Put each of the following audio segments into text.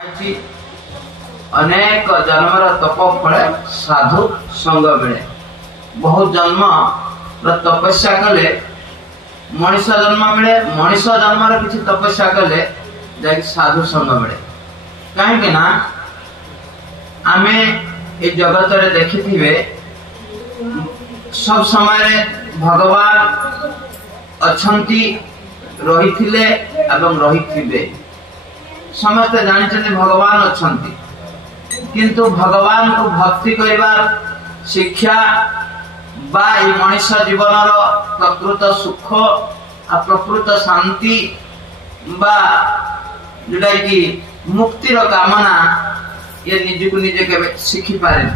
अनेक जन्मर तप फले साधु संग मिले। बहुत जन्म तपस्या कले मनीष जन्म मिले। मनीष जन्म किसी तपस्या कले जाकि साधु संग मिले। कहीं ना आमे ये जगत रे देखी थिबे सब समय भगवान अछंती रही थिले एवं रही थिबे। समस्ते जानी भगवान अछंती किंतु भगवान को भक्ति करिबार शिक्षा बा मनीष जीवन प्रकृत सुख आ प्रकृत शांति बा जोटा कि मुक्तिर कामना ये निज को निजे के शिखी पारे ना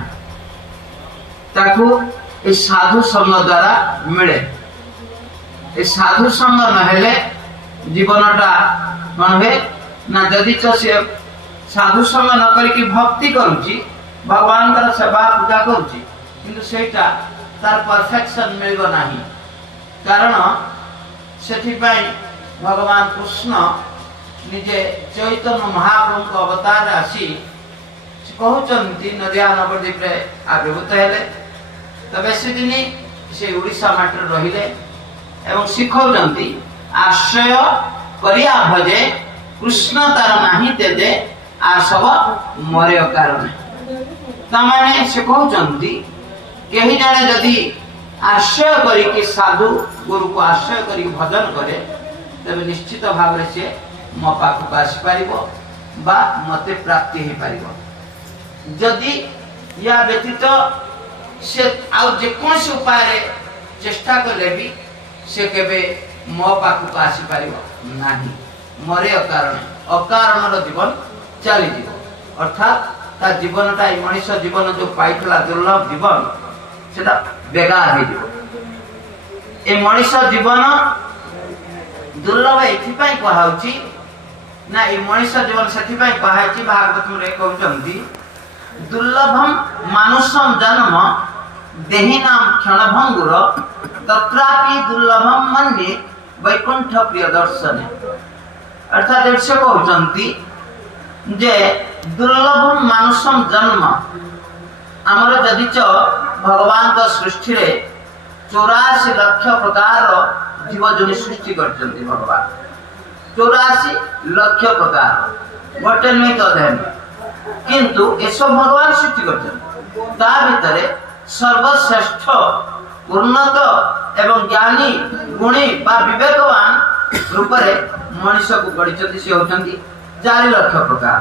ताकू ए साधु संग द्वारा मिले। ए साधु संग नहेले जीवनटा मन हुए ना। जदि से साधु संग न करी भक्ति करुची भगवान का सेवा पूजा करुची किंतु सेटा तार परफेक्शन मिलबो नाही। कारण सेठी पई भगवान कृष्ण निजे चैतन्य महाप्रभु को अवतार आसी कहउचंती नदिया नवद्वीप रे आविर्भूत हेले। तबे से दिन से उड़ीसा माटर रहिले एवं शिखौचंती आश्रय करिया भजे कृष्ण तार नाही तेजे आसव मरे कारण। तमाने से कहउचंती केही जने जदि आश्रय करी कि साधु गुरु को आश्रय करी भजन करे तबे निश्चित भाव रे से मो पाखु आसी पारिबो बा मते प्राप्ति हे पारिबो। जदि या व्यतीत से आउ जे कोनसे उपाय रे चेष्टा करले भी से केबे मो पाखु आसी पारिबो नाही। मरे अकारण जीवन चली जीव अर्थात ता जीवनटा मनीष जीवन जो पाइला दुर्लभ जीवन सेटा बेकार हो जीव। ए मनीष जीवन दुर्लभ एथिपाई कहाउची ना ए मनीष जीवन सेथिपाई कहाइची। भागवत रे कहउचंती दुर्लभम मानुषम जन्म देहि नाम क्षणभंगुर तत्रापि दुर्लभम मन्ये वैकुंठ प्रिय दर्शने। अर्थात ऐसे कहउचंती जे दुर्लभ मानुषम जन्म आमर जदि भगवान तो सृष्टि रे 84 लाख प्रकार जीव जनि सृष्टि करचंती। भगवान 84 लाख प्रकार गोटे नहीं तो अध्ययन किंतु एसो भगवान सृष्टि करचंती। ता भितरे सर्वश्रेष्ठ उन्नत एवं ज्ञानी गुणी बा विवेकवान रूप रे मनुष्य को गढ़ी से होचंती 4 लाख प्रकार।